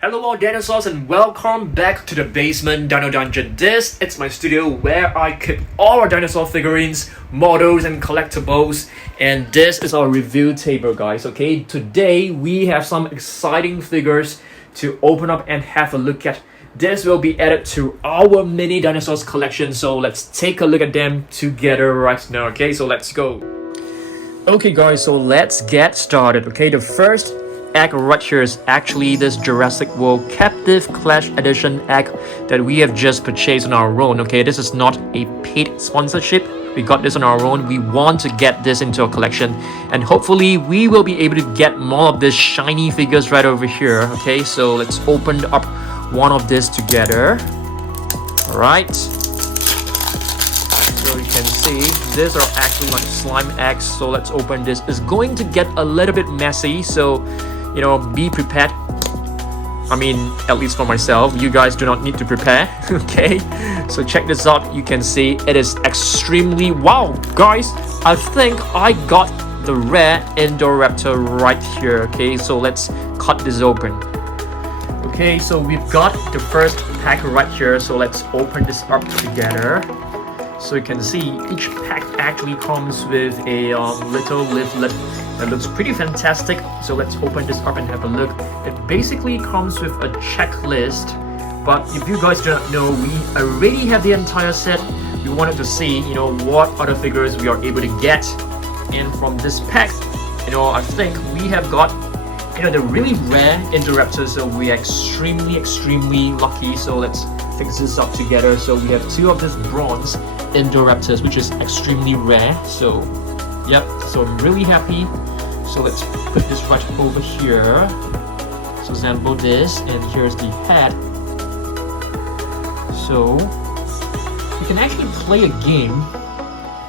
Hello all dinosaurs and welcome back to the basement Dino Dungeon. This is my studio where I keep all our dinosaur figurines, models and collectibles, and this is our review table, guys. Okay, today we have some exciting figures to open up and have a look at. This will be added to our mini dinosaurs collection, so let's take a look at them together right now. Okay, so let's go. Okay guys, so let's get started. Okay, the first egg right here is actually this Jurassic World Captive Clash Edition egg that we have just purchased on our own. Okay, this is not a paid sponsorship. We got this on our own. We want to get this into our collection, and hopefully we will be able to get more of these shiny figures right over here. Okay, so let's open up one of this together. All right. So you can see these are actually like slime eggs. So let's open this. It's going to get a little bit messy, so you know, be prepared. I mean, at least for myself, you guys do not need to prepare. Okay, so check this out. You can see it is extremely wow, guys. I think I got the rare Indoraptor right here. Okay, so let's cut this open. Okay, so we've got the first pack right here, so let's open this up together. So you can see each pack actually comes with a little leaflet that looks pretty fantastic. So let's open this up and have a look. It basically comes with a checklist, but if you guys do not know, we already have the entire set. We wanted to see, you know, what other figures we are able to get. And from this pack, you know, I think we have got, you know, the really rare Indoraptors, so we are extremely lucky. So let's fix this up together. So we have two of this bronze Indoraptors, which is extremely rare. So yep, so I'm really happy. So let's put this right over here. So assemble this, and here's the head. So you can actually play a game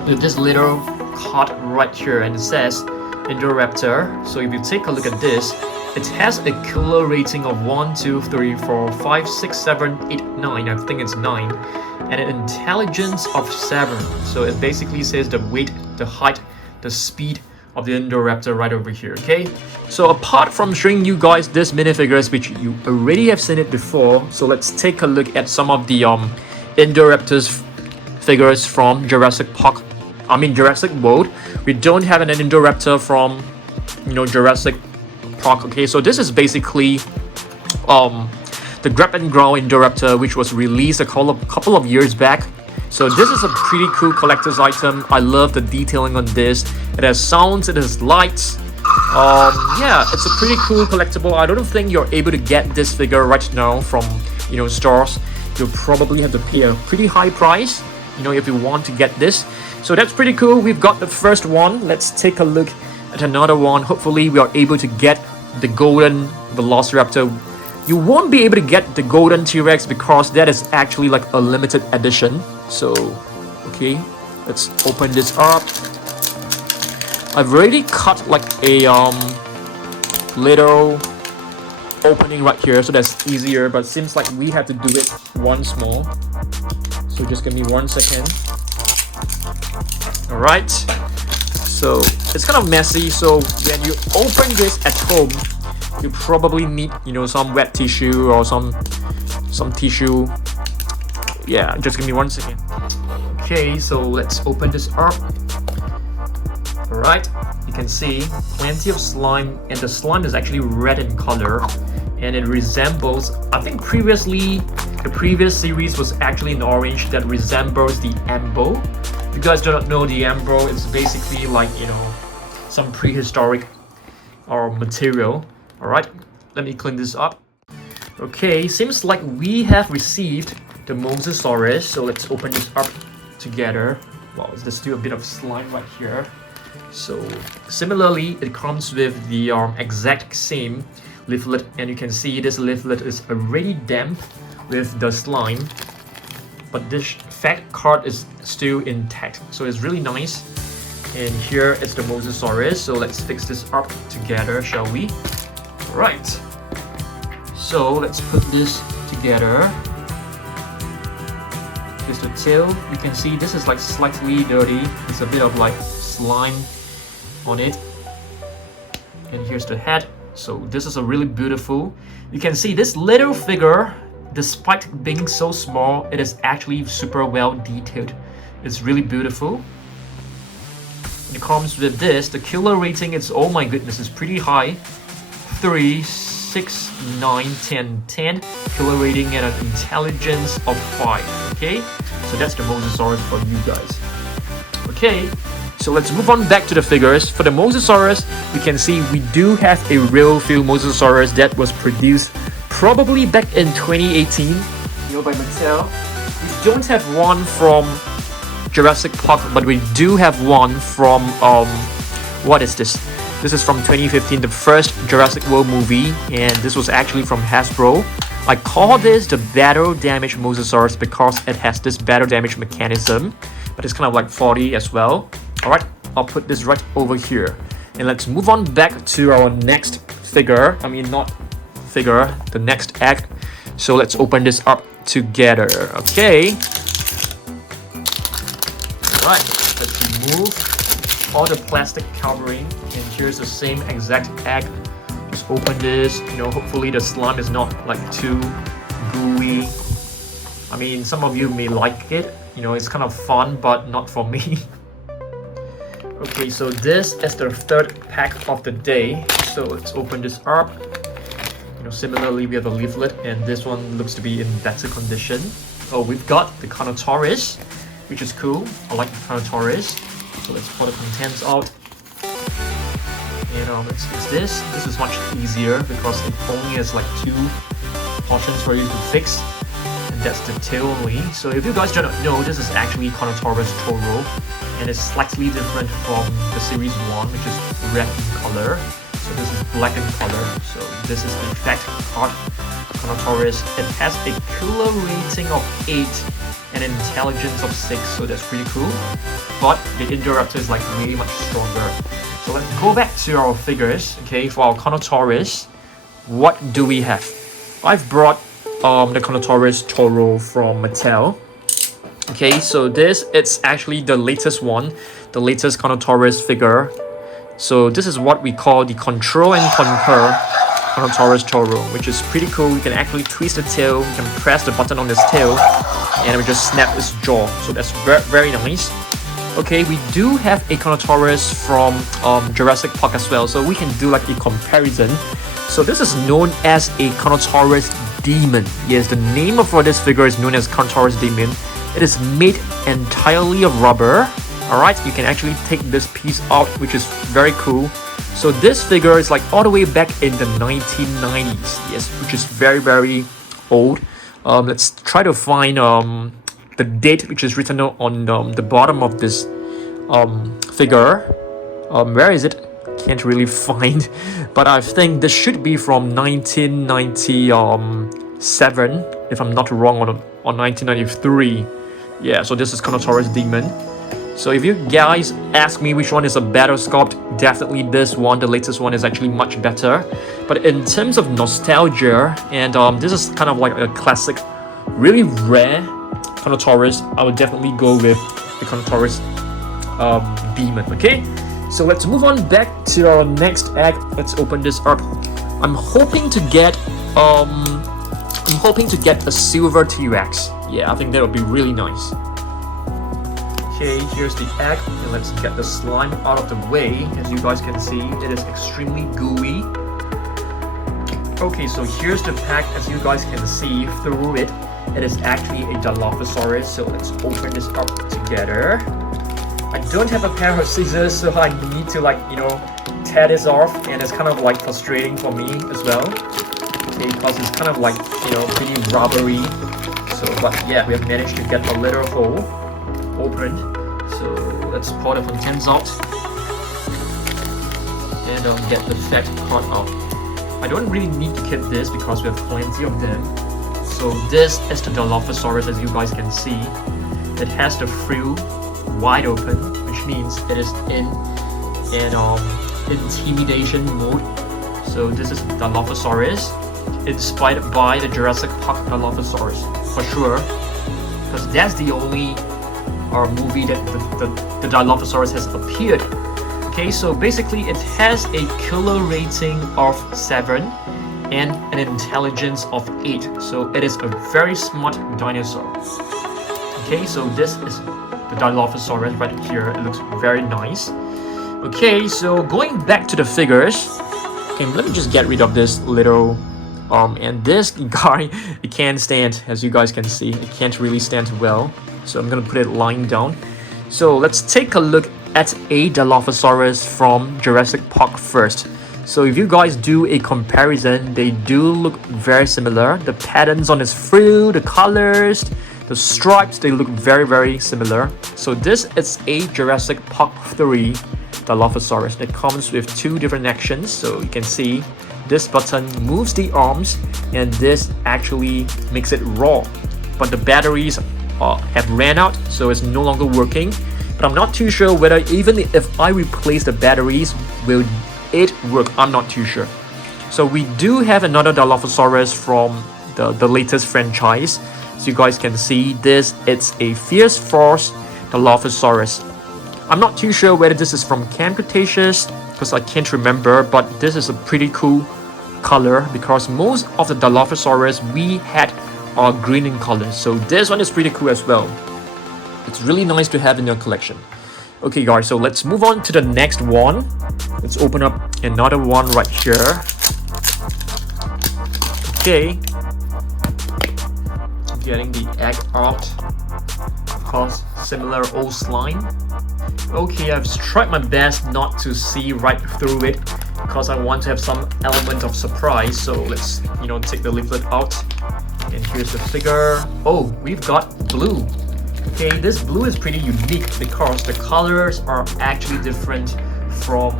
with this little card right here, and it says Indoraptor. So if you take a look at this, it has a killer rating of 1, 2, 3, 4, 5, 6, 7, 8, 9. I think it's 9. And an intelligence of 7. So it basically says the weight, the height, the speed of the Indoraptor right over here. Okay, so apart from showing you guys this minifigures, which you already have seen it before, so let's take a look at some of the Indoraptors figures from Jurassic World. We don't have an Indoraptor from, you know, Jurassic Park. Okay, so this is basically the grab and growl Indoraptor, which was released a couple of years back. So this is a pretty cool collector's item. I love the detailing on this. It has sounds, it has lights. Yeah, it's a pretty cool collectible. I don't think you're able to get this figure right now from, you know, stores. You'll probably have to pay a pretty high price, you know, if you want to get this. So that's pretty cool. We've got the first one. Let's take a look at another one. Hopefully we are able to get the golden Velociraptor. You won't be able to get the golden T-Rex because that is actually like a limited edition. So okay, let's open this up. I've already cut like a little opening right here, so that's easier, but it seems like we have to do it once more. So just give me 1 second. Alright, so it's kind of messy, so when you open this at home, you probably need, you know, some wet tissue or some tissue. Yeah, just give me 1 second. Okay, so let's open this up. Alright, you can see plenty of slime, and the slime is actually red in color, and it resembles, I think previously the previous series was actually in orange that resembles the Ambo. If you guys do not know, the Ambo is basically like, you know, some prehistoric or material. Alright, let me clean this up. Okay, seems like we have received the Mosasaurus, so let's open this up together. Wow, there's still a bit of slime right here. So similarly, it comes with the exact same leaflet, and you can see this leaflet is already damp with the slime, but this fat card is still intact, so it's really nice. And here is the Mosasaurus, so let's fix this up together, shall we? Right, so let's put this together. Here's the tail. You can see this is like slightly dirty. There's a bit of like slime on it. And here's the head. So this is a really beautiful. You can see this little figure, despite being so small, it is actually super well detailed. It's really beautiful. It comes with this. The killer rating is, oh my goodness, it's pretty high. 3, 6, 9, 10, 10. Killer rating and an intelligence of 5. Okay, so that's the Mosasaurus for you guys. Okay, so let's move on back to the figures. For the Mosasaurus, you can see we do have a real feel Mosasaurus that was produced probably back in 2018, by Mattel. We don't have one from Jurassic Park, but we do have one from what is this? This is from 2015, the first Jurassic World movie, and this was actually from Hasbro. I call this the battle damage Mosasaurus because it has this battle damage mechanism, but it's kind of like 40 as well. Alright, I'll put this right over here. And let's move on back to our next figure. I mean, not figure, the next act. So let's open this up together. Okay. Alright, let's remove all the plastic covering. And here's the same exact egg. Just open this. Hopefully the slime is not like too gooey. I mean, some of you may like it. It's kind of fun, but not for me. Okay, so this is the third pack of the day. So let's open this up. Similarly, we have a leaflet, and this one looks to be in better condition. Oh, we've got the Carnotaurus, which is cool. I like the Carnotaurus. So let's pour the contents out. And let's fix this. This is much easier because it only has like 2 portions for you to fix. And that's the tail only. So if you guys don't know, this is actually Carnotaurus Toro. And it's slightly different from the series 1, which is red in color. So this is black in color. So this is the fact card Carnotaurus. It has a killer rating of 8 and an intelligence of 6, so that's pretty cool. But the Indoraptor is like really much stronger. So let's go back to our figures. Okay, for our Carnotaurus, what do we have? I've brought the Carnotaurus Toro from Mattel. Okay, so this, it's actually the latest one, the latest Carnotaurus figure. So this is what we call the Control and Conquer Carnotaurus Toro, which is pretty cool. You can actually twist the tail, you can press the button on this tail, and it will just snap its jaw. So that's very nice. Okay, we do have a Carnotaurus from Jurassic Park as well, so we can do like a comparison. So this is known as a Carnotaurus Demon. Yes, the name for this figure is known as Carnotaurus Demon. It is made entirely of rubber. Alright, you can actually take this piece out, which is very cool. So this figure is like all the way back in the 1990s. Yes, which is very old. Let's try to find the date which is written on the bottom of this figure. Where is it? Can't really find, but I think this should be from 1997, if I'm not wrong, on 1993. Yeah, so this is Carnotaurus Demon. So if you guys ask me which one is a better sculpt, definitely this one, the latest one, is actually much better. But in terms of nostalgia, and this is kind of like a classic, really rare Carnotaurus, I would definitely go with the Carnotaurus Demon. Okay, so let's move on back to our next act. Let's open this up. I'm hoping to get a silver T-Rex. Yeah, I think that would be really nice. Okay, here's the egg, and let's get the slime out of the way. As you guys can see, it is extremely gooey. Okay, so here's the pack. As you guys can see through it, it is actually a Dilophosaurus. So let's open this up together. I don't have a pair of scissors, so I need to tear this off, and it's kind of like frustrating for me as well. Okay, because it's kind of like pretty rubbery. So, but yeah, we have managed to get a little hole opened. So let's pour the contents out and get the fat part out. I don't really need to keep this because we have plenty of them. So this is the Dilophosaurus, as you guys can see. It has the frill wide open, which means it is in intimidation mode. So this is Dilophosaurus, inspired by the Jurassic Park Dilophosaurus for sure, because that's the only movie that the Dilophosaurus has appeared. Okay, so basically it has a killer rating of 7 and an intelligence of 8. So it is a very smart dinosaur. Okay, so this is the Dilophosaurus right here. It looks very nice. Okay, so going back to the figures. Okay, let me just get rid of this little and this guy, it can't stand, as you guys can see. It can't really stand well. So I'm gonna put it lying down. So let's take a look at a Dilophosaurus from Jurassic Park first. So if you guys do a comparison, they do look very similar. The patterns on its frill, the colors, the stripes, they look very similar. So this is a Jurassic Park 3 Dilophosaurus that comes with 2 different actions. So you can see this button moves the arms and this actually makes it raw. But the batteries have ran out, so it's no longer working. But I'm not too sure whether even if I replace the batteries, will it work? I'm not too sure. So we do have another Dilophosaurus from the latest franchise. So you guys can see this, it's a Fierce Force Dilophosaurus. I'm not too sure whether this is from Camp Cretaceous, because I can't remember, but this is a pretty cool color because most of the Dilophosaurus we had are green in color. So this one is pretty cool as well. It's really nice to have in your collection. Okay guys, so let's move on to the next one. Let's open up another one right here. Okay. Getting the egg out. Of course, similar old slime. Okay, I've tried my best not to see right through it because I want to have some element of surprise. So let's, take the leaflet out. And here's the figure. Oh, we've got blue. Okay, this blue is pretty unique because the colors are actually different from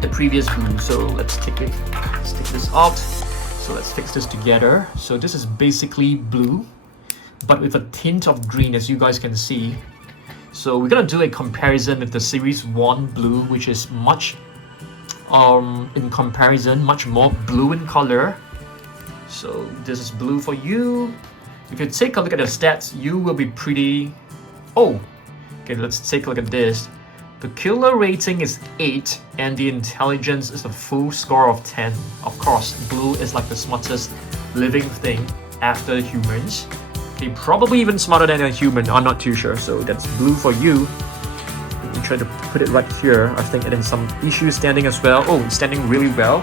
the previous blue. So let's take this out. So let's fix this together. So this is basically blue, but with a tint of green, as you guys can see. So we're gonna do a comparison with the Series 1 blue, which is much, in comparison, much more blue in color. So this is blue for you. If you take a look at the stats, you will be pretty... Oh! Okay, let's take a look at this. The killer rating is 8 and the intelligence is a full score of 10. Of course, blue is like the smartest living thing after humans. Okay, probably even smarter than a human, I'm not too sure. So that's blue for you. Let me try to put it right here. I think it has some issues standing as well. Oh, it's standing really well.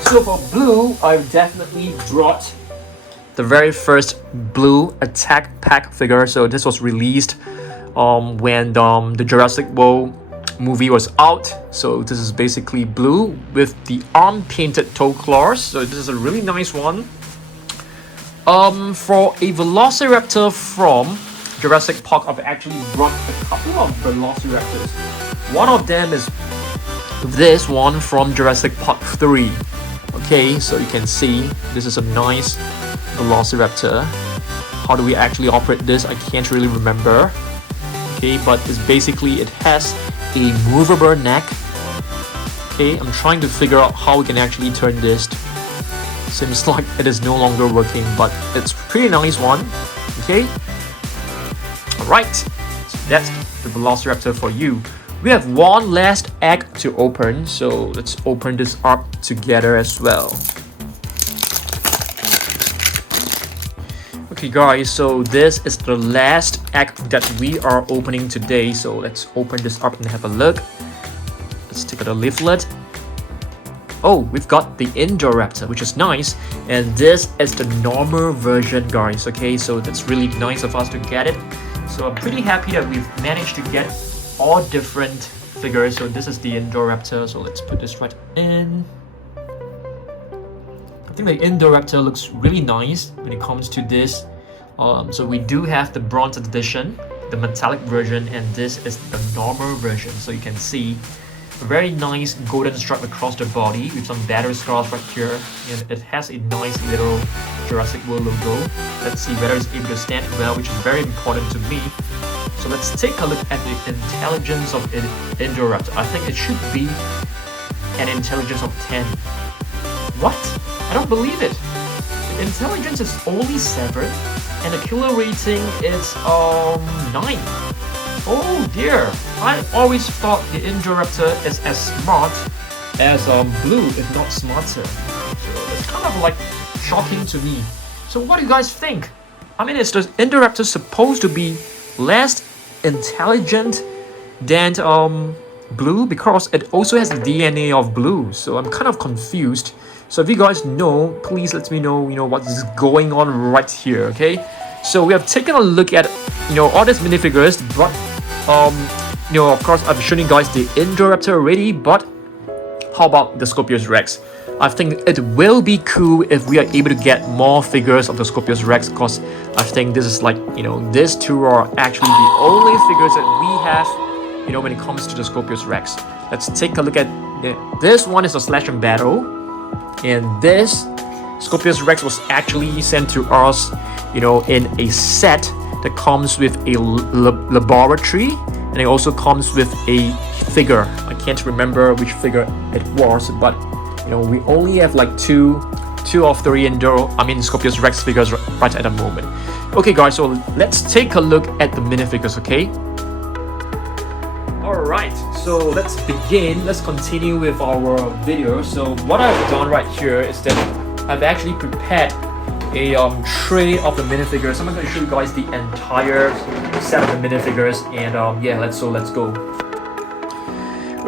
So for blue, I've definitely brought the very first blue attack pack figure. So this was released when the Jurassic World movie was out. So this is basically blue with the arm painted toe claws. So this is a really nice one. For a Velociraptor from Jurassic Park, I've actually brought a couple of Velociraptors. One of them is this one from Jurassic Park 3. Okay, so you can see this is a nice Velociraptor. How do we actually operate this? I can't really remember. Okay, but it's basically, it has a movable neck. Okay, I'm trying to figure out how we can actually turn this. Seems like it is no longer working, but it's a pretty nice one. Okay, alright, so that's the Velociraptor for you. We have one last egg to open, so let's open this up together as well. Okay guys, so this is the last egg that we are opening today. So let's open this up and have a look. Let's take out the leaflet. Oh, we've got the Indoraptor, which is nice. And this is the normal version, guys. Okay, so that's really nice of us to get it. So I'm pretty happy that we've managed to get all different figures. So this is the Indoraptor. So let's put this right in. I think the Indoraptor looks really nice when it comes to this. So we do have the bronze edition, the metallic version, and this is the normal version. So you can see a very nice golden stripe across the body with some battle scars right here, and it has a nice little Jurassic World logo. Let's see whether it's able to stand well, which is very important to me. So let's take a look at the intelligence of Indoraptor. I think it should be an intelligence of 10. What? I don't believe it. The intelligence is only 7 and the killer rating is 9. Oh dear, I always thought the Indoraptor is as smart as Blue, if not smarter. So it's kind of like shocking to me. So what do you guys think? I mean, is the Indoraptor supposed to be less intelligent than Blue, because it also has the DNA of Blue? So I'm kind of confused. So if you guys know, please let me know, what is going on right here, okay? So we have taken a look at, all these minifigures, but, of course, I've shown you guys the Indoraptor already, but how about the Scorpios Rex? I think it will be cool if we are able to get more figures of the Scorpios Rex, because I think this is like, these two are actually the only figures that we have, when it comes to the Scorpios Rex. Let's take a look at this one. Is a slash and battle. And this Scorpios Rex was actually sent to us, in a set that comes with a laboratory, and it also comes with a figure. I can't remember which figure it was, but we only have like two or three Scorpios Rex figures right at the moment. Okay, guys, so let's take a look at the minifigures, okay? Alright, so let's begin. Let's continue with our video. So what I've done right here is that I've actually prepared a tray of the minifigures. I'm going to show you guys the entire set of the minifigures, and yeah, let's go.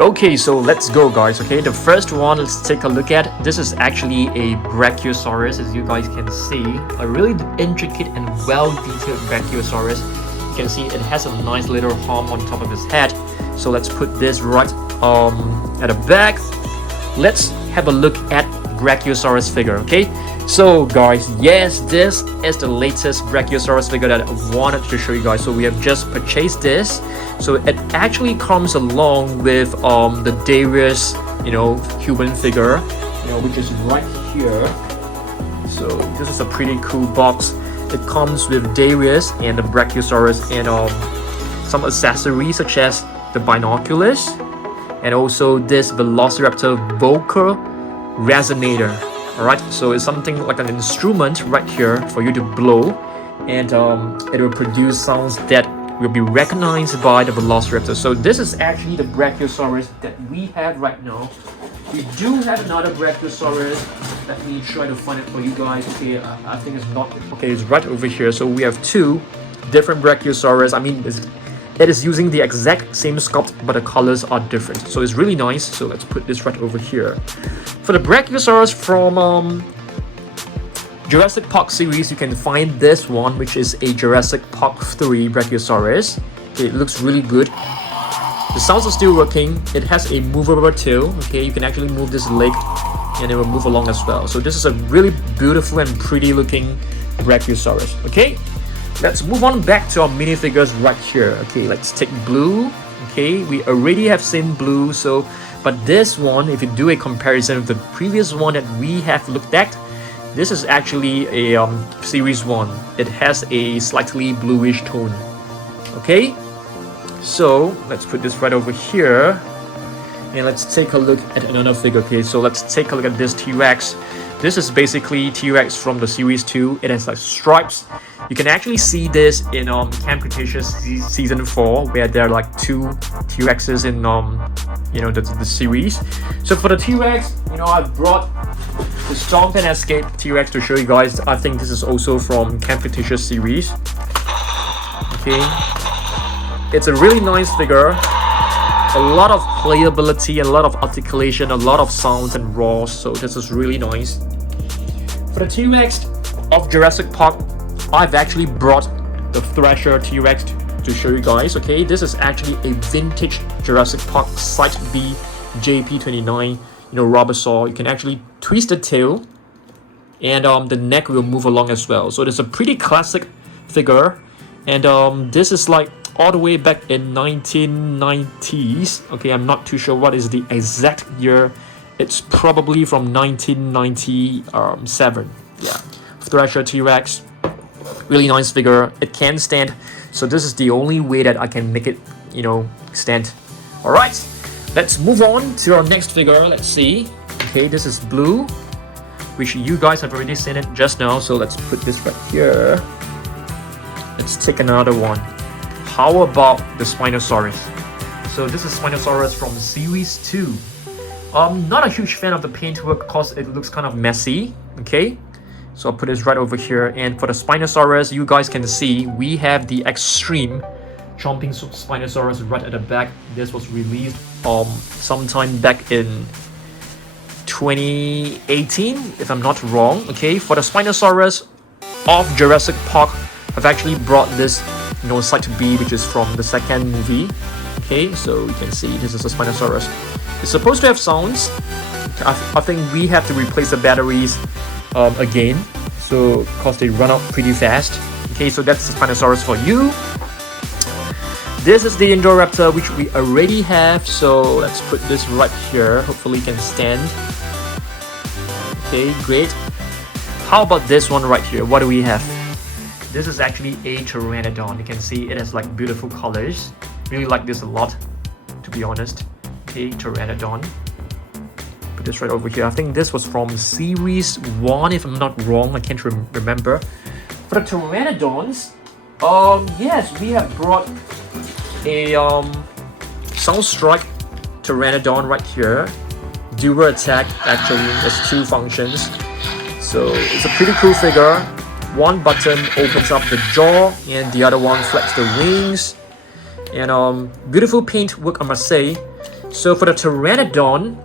Okay, so let's go, guys. Okay, the first one, let's take a look at. This is actually a Brachiosaurus, as you guys can see. A really intricate and well-detailed Brachiosaurus. You can see it has a nice little hump on top of his head. So let's put this right at the back. Let's have a look at Brachiosaurus figure, okay? So guys, yes, this is the latest Brachiosaurus figure that I wanted to show you guys. So we have just purchased this. So it actually comes along with the Darius, human figure, which is right here. So this is a pretty cool box. It comes with Darius and the Brachiosaurus and some accessories such as the binoculars and also this Velociraptor vocal resonator. Alright, so it's something like an instrument right here for you to blow, and it will produce sounds that will be recognized by the Velociraptor. So this is actually the Brachiosaurus that we have right now. We do have another Brachiosaurus. Let me try to find it for you guys. Okay, I think it's not. Okay, it's right over here. So we have two different Brachiosaurus. I mean, it is using the exact same sculpt, but the colors are different. So it's really nice. So let's put this right over here. For the Brachiosaurus from Jurassic Park series, you can find this one, which is a Jurassic Park 3 Brachiosaurus. Okay, it looks really good. The sounds are still working. It has a movable tail. Okay, you can actually move this leg and it will move along as well. So this is a really beautiful and pretty looking Brachiosaurus. Okay, let's move on back to our minifigures right here. Okay, let's take Blue. Okay, we already have seen Blue, so but this one, if you do a comparison with the previous one that we have looked at, this is actually a series 1. It has a slightly bluish tone. Okay, so let's put this right over here and let's take a look at another figure. Okay, so let's take a look at this T-Rex. This is basically T-Rex from the series 2. It has like stripes. You can actually see this in Camp Cretaceous season 4, where there are like 2 T-Rexes in the series. So for the T-Rex, I brought the Stomp and Escape T-Rex to show you guys. I think this is also from Camp Cretaceous series. Okay, it's a really nice figure. A lot of playability, a lot of articulation, a lot of sounds and roars. So this is really nice. For the T-Rex of Jurassic Park, I've actually brought the Thrasher T-Rex to show you guys. Okay, this is actually a vintage Jurassic Park Site B JP29, rubber saw. You can actually twist the tail, and the neck will move along as well. So it's a pretty classic figure, and this is like all the way back in 1990s. Okay, I'm not too sure what is the exact year. It's probably from 1997. Yeah, Thrasher T-Rex, really nice figure. It can stand, so this is the only way that I can make it, stand. All right, let's move on to our next figure. Let's see. Okay, this is Blue, which you guys have already seen it just now. So let's put this right here. Let's take another one. How about the Spinosaurus? So this is Spinosaurus from Series 2. Not a huge fan of the paintwork because it looks kind of messy, okay? So I'll put this right over here. And for the Spinosaurus, you guys can see we have the extreme chomping Spinosaurus right at the back. This was released sometime back in 2018, if I'm not wrong, okay? For the Spinosaurus of Jurassic Park, I've actually brought this, side to B, which is from the second movie. Okay, so you can see this is a Spinosaurus. It's supposed to have sounds. I think we have to replace the batteries again, so because they run out pretty fast. Okay, so that's the Spinosaurus for you. This is the Indoraptor, which we already have, so let's put this right here. Hopefully it can stand. Okay, great. How about this one right here? What do we have? This is actually a Pteranodon. You can see it has like beautiful colors. Really like this a lot, to be honest. Okay, Pteranodon. Put this right over here. I think this was from Series 1, if I'm not wrong. I can't remember. For the Pteranodons, yes, we have brought a Soundstrike Pteranodon right here. Dual attack, actually, there's 2 functions. So it's a pretty cool figure. One button opens up the jaw, and the other one flaps the wings. And beautiful paint work, I must say. So for the Pteranodon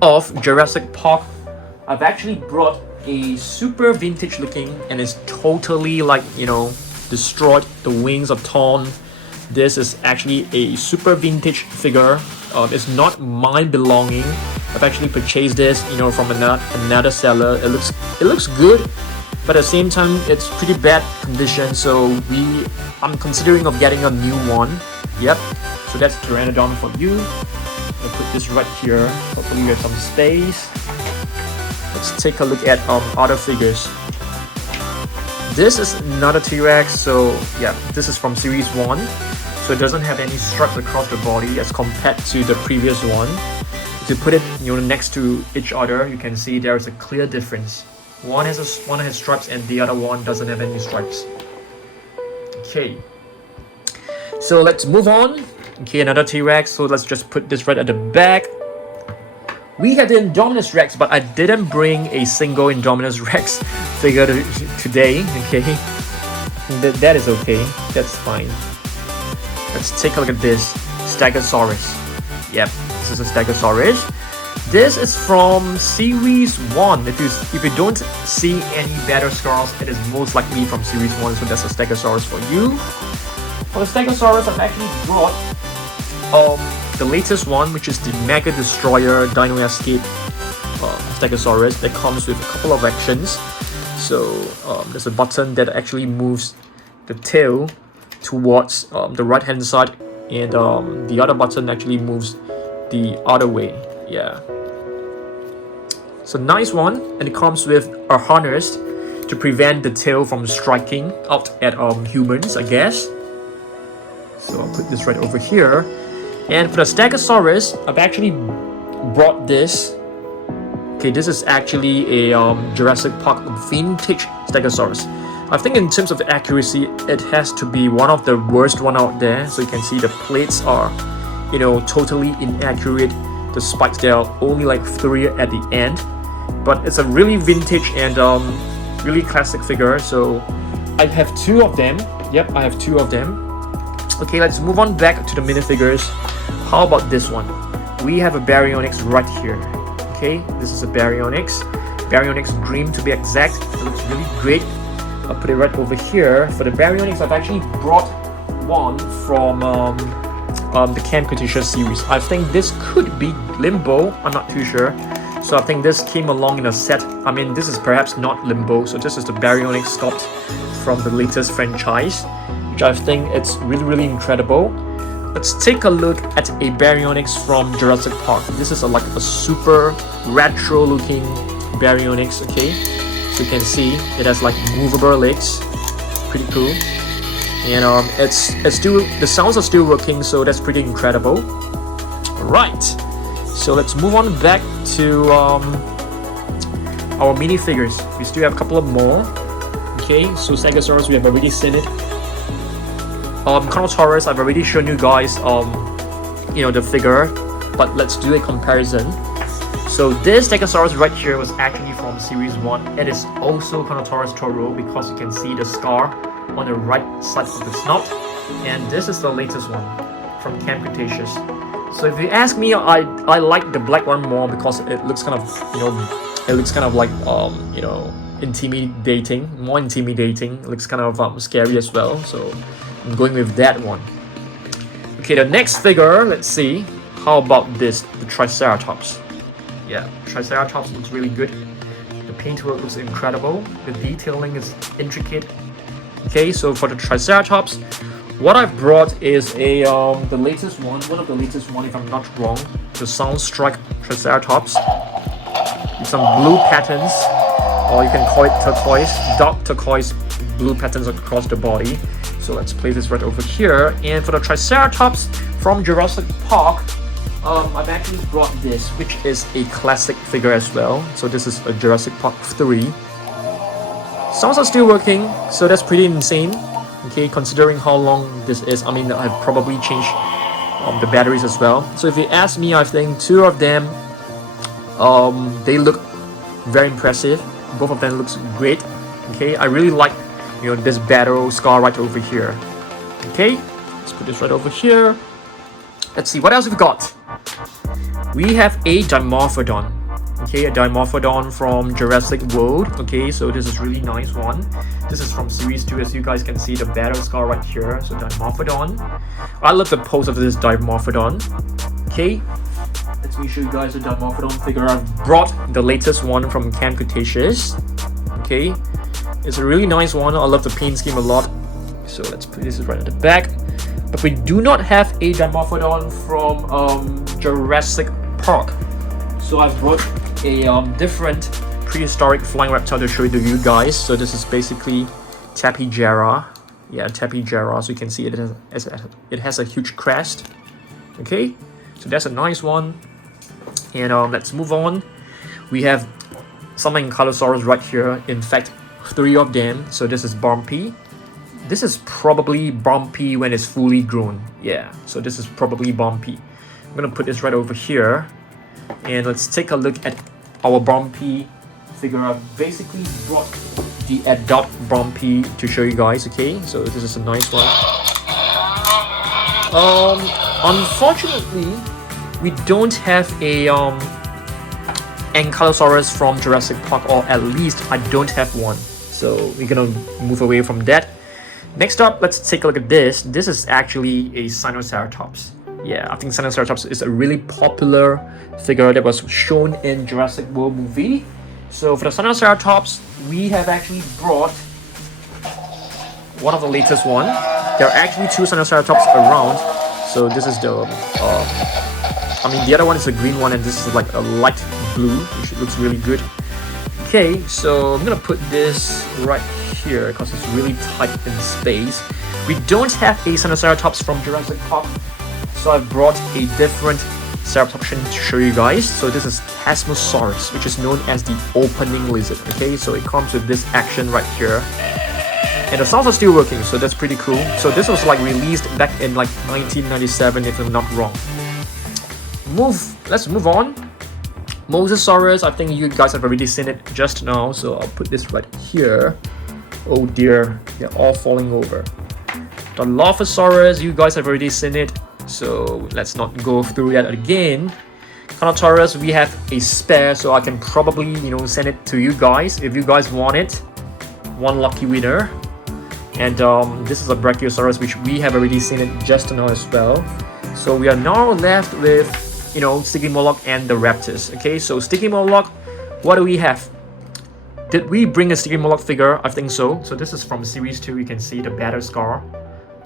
of Jurassic Park, I've actually brought a super vintage looking, and it's totally like, destroyed. The wings are torn. This is actually a super vintage figure. It's not my belonging. I've actually purchased this, from another seller. It looks good, but at the same time, it's pretty bad condition. So I'm considering of getting a new one. Yep. So that's Pteranodon for you. I'll put this right here. Hopefully we have some space. Let's take a look at other figures. This is another T-Rex. So yeah, this is from Series 1. So it doesn't have any stripes across the body as compared to the previous one. If you put it next to each other, you can see there is a clear difference. One has stripes and the other one doesn't have any stripes. Okay. So let's move on. Okay, another T-Rex. So let's just put this right at the back. We have the Indominus Rex, but I didn't bring a single Indominus Rex figure today. Okay, that is okay. That's fine. Let's take a look at this Stegosaurus. Yep, this is a Stegosaurus. This is from Series 1. If you don't see any better scars, it is most likely from Series 1. So that's a Stegosaurus for you. For the Stegosaurus, I've actually brought the latest one, which is the Mega Destroyer Dino Escape Stegosaurus. That comes with a couple of actions. So there's a button that actually moves the tail towards the right hand side, and the other button actually moves the other way. Yeah, it's a nice one, and it comes with a harness to prevent the tail from striking out at humans, I guess. So I'll put this right over here. And for the Stegosaurus, I've actually brought this. Okay, this is actually a Jurassic Park vintage Stegosaurus. I think in terms of accuracy, it has to be one of the worst one out there. So you can see the plates are, totally inaccurate. The spikes, there are only like 3 at the end. But it's a really vintage and really classic figure. So I have 2 of them. Yep, I have 2 of them. Okay, let's move on back to the minifigures. How about this one? We have a Baryonyx right here. Okay, this is a Baryonyx. Baryonyx Dream to be exact. It looks really great. I'll put it right over here. For the Baryonyx, I've actually brought one from the Camp Cretaceous series. I think this could be Limbo. I'm not too sure. So I think this came along in a set. I mean, this is perhaps not Limbo. So this is the Baryonyx sculpt from the latest franchise, which I think it's really, really incredible. Let's take a look at a Baryonyx from Jurassic Park. This is like a super retro looking Baryonyx, okay? So you can see it has like movable legs. Pretty cool. And it's still, the sounds are still working, so that's pretty incredible. Alright. So let's move on back to our minifigures. We still have a couple of more. Okay, so Stegosaurus, we have already seen it. Carnotaurus, I've already shown you guys the figure, but let's do a comparison. So this Stegosaurus right here was actually from series 1. It is also Carnotaurus Toro because you can see the scar on the right side of the snout. And this is the latest one from Camp Cretaceous. So if you ask me, I like the black one more because it looks kind of like intimidating, more intimidating. It looks kind of scary as well. So I'm going with that one. Okay, the next figure, let's see. How about this, the Triceratops? Yeah, Triceratops looks really good. The paintwork looks incredible. The detailing is intricate. Okay, so for the Triceratops, what I've brought is the latest one of the latest one, if I'm not wrong, the Soundstrike Triceratops with some blue patterns, or you can call it turquoise, dark turquoise blue patterns across the body. So let's place this right over here. And for the Triceratops from Jurassic Park, I've actually brought this, which is a classic figure as well. So this is a Jurassic Park 3. Sounds are still working, so that's pretty insane. Okay, considering how long this is. I mean, I've probably changed the batteries as well. So if you ask me, I think 2 of them, they look very impressive. Both of them looks great. Okay, I really like this battle scar right over here. Okay, let's put this right over here. Let's see, what else we've got? We have a Dimorphodon. Okay, a Dimorphodon from Jurassic World. Okay, so this is really nice one. This is from series 2, as you guys can see the battle scar right here. So Dimorphodon. I love the pose of this Dimorphodon. Okay, let me show you guys the Dimorphodon figure. I've brought the latest one from Camp Cretaceous. Okay, it's a really nice one. I love the paint scheme a lot. So let's put this right at the back. But we do not have a Dimorphodon from Jurassic Park. So I've brought a different prehistoric flying reptile to show it to you guys. So this is basically Tapejara. Yeah, Tapejara. So you can see it has a huge crest. Okay, so that's a nice one. And let's move on. We have some Ankylosaurus right here. In fact, 3 of them. So this is Bumpy. This is probably Bumpy when it's fully grown. Yeah, so this is probably Bumpy. I'm gonna put this right over here. And let's take a look at our Bumpy figure. I've basically brought the adult Bumpy to show you guys. Okay, so this is a nice one. Unfortunately, we don't have a Ankylosaurus from Jurassic Park, or at least I don't have one. So we're gonna move away from that. Next up, let's take a look at this. This is actually a Spinosaurus. Yeah, I think Spinosaurus is a really popular figure that was shown in Jurassic World movie. So for the Spinosaurus, we have actually brought one of the latest one. There are actually 2 Spinosaurus around. So this is the, the other one is a green one, and this is like a light blue, which looks really good. Okay, so I'm gonna put this right here because it's really tight in space. We don't have a Spinosaurus from Jurassic Park, so I've brought a different Ceratopsian to show you guys. So this is Casmosaurus, which is known as the opening lizard. Okay, so it comes with this action right here. And the sounds are still working, so that's pretty cool. So this was like released back in like 1997, if I'm not wrong. Let's move on. Mosasaurus, I think you guys have already seen it just now, so I'll put this right here. Oh dear, they're all falling over. Dilophosaurus, you guys have already seen it, so let's not go through that again. Carnotaurus, we have a spare, so I can probably send it to you guys if you guys want it. One lucky winner. And this is a Brachiosaurus, which we have already seen it just now as well. So we are now left with Stygimoloch and the Raptors. Okay, so Stygimoloch, what do we have? Did we bring a Stygimoloch figure? I think so. So this is from series 2. You can see the battle scar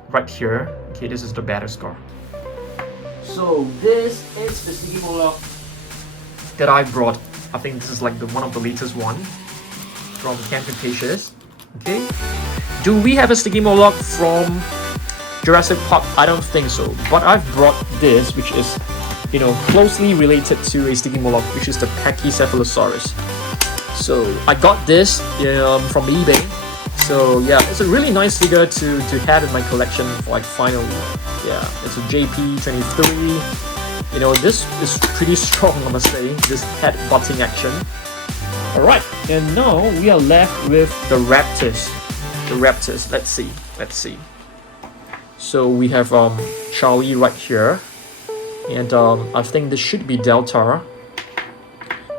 right here. Okay, this is the battle scar. So this is the Stygimoloch that I brought. I think this is like one of the latest one from Camp Cretaceous. Okay, do we have a Stygimoloch from Jurassic Park? I don't think so, but I've brought this, which is closely related to a Stygimoloch, which is the Pachycephalosaurus. So I got this from eBay. So yeah, it's a really nice figure to have in my collection. Like finally, yeah, it's a JP23. You know, this is pretty strong, I must say. This head butting action. All right, and now we are left with the Raptors. The Raptors. Let's see. So we have Charlie right here, and I think this should be Delta.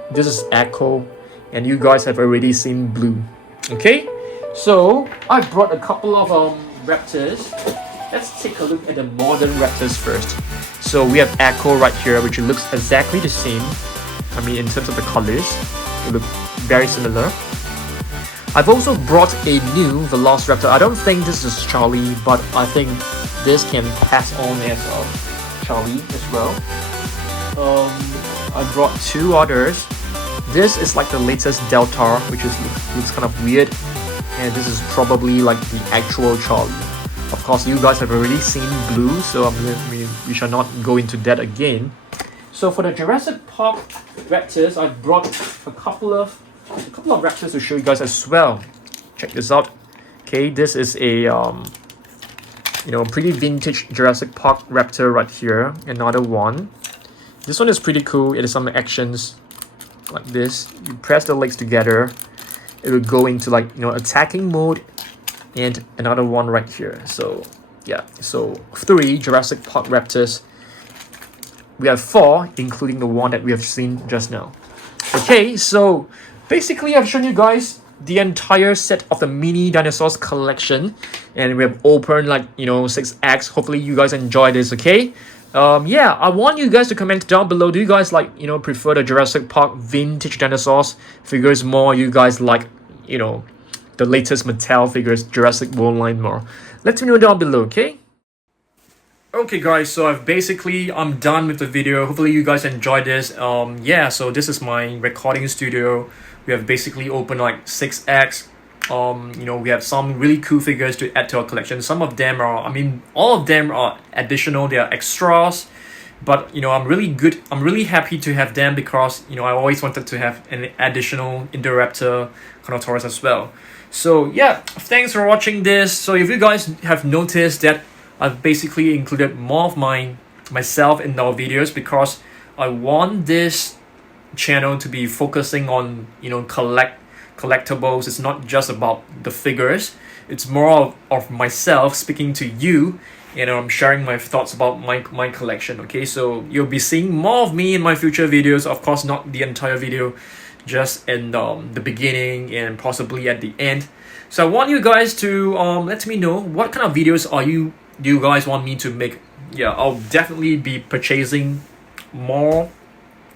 This is Echo, and you guys have already seen Blue. Okay, so I brought a couple of Raptors. Let's take a look at the modern Raptors first. So we have Echo right here, which looks exactly the same. I mean, in terms of the colors, they look very similar. I've also brought a new Velociraptor. I don't think this is Charlie, but I think this can pass on as Charlie as well. I brought two others. This is like the latest Delta, which looks kind of weird, and this is probably like the actual Charlie. Of course, you guys have already seen Blue, so we shall not go into that again. So for the Jurassic Park Raptors, I brought a couple of Raptors to show you guys as well. Check this out. Okay, this is a pretty vintage Jurassic Park Raptor right here. Another one. This one is pretty cool. It has some actions like this. You press the legs together, it will go into like attacking mode. And another one right here. So yeah, so 3 Jurassic Park Raptors. We have 4, including the one that we have seen just now. Okay, so basically I've shown you guys the entire set of the mini dinosaurs collection, and we have opened like 6 acts. Hopefully you guys enjoy this. Okay, yeah, I want you guys to comment down below. Do you guys like prefer the Jurassic Park vintage dinosaurs figures more? You guys like the latest Mattel figures, Jurassic World line more? Let me know down below. Okay guys, so I'm done with the video. Hopefully you guys enjoyed this. Yeah, so this is my recording studio. We have basically opened like 6 acts. We have some really cool figures to add to our collection. Some of them are, all of them are additional. They are extras, but I'm really happy to have them because I always wanted to have an additional Indoraptor, Carnotaurus as well. So yeah, thanks for watching this. So if you guys have noticed that I've basically included more of myself in our videos because I want this channel to be focusing on collectibles. It's not just about the figures. It's more of myself speaking to you, and I'm sharing my thoughts about my collection. Okay, so you'll be seeing more of me in my future videos. Of course, not the entire video, just in the beginning and possibly at the end. So I want you guys to let me know what kind of videos do you guys want me to make. Yeah, I'll definitely be purchasing more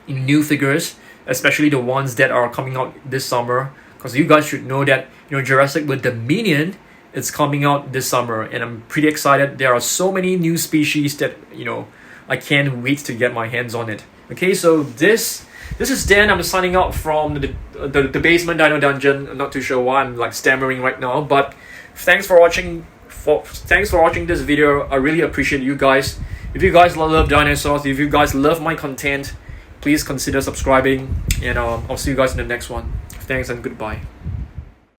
new figures, especially the ones that are coming out this summer, because you guys should know that Jurassic with Dominion, it's coming out this summer, and I'm pretty excited. There are so many new species that I can't wait to get my hands on it. Okay, so this is Dan. I'm signing out from the basement dino dungeon. I'm not too sure why I'm like stammering right now, but thanks for watching this video. I really appreciate you guys. If you guys love dinosaurs, if you guys love my content, please consider subscribing, and I'll see you guys in the next one. Thanks and goodbye.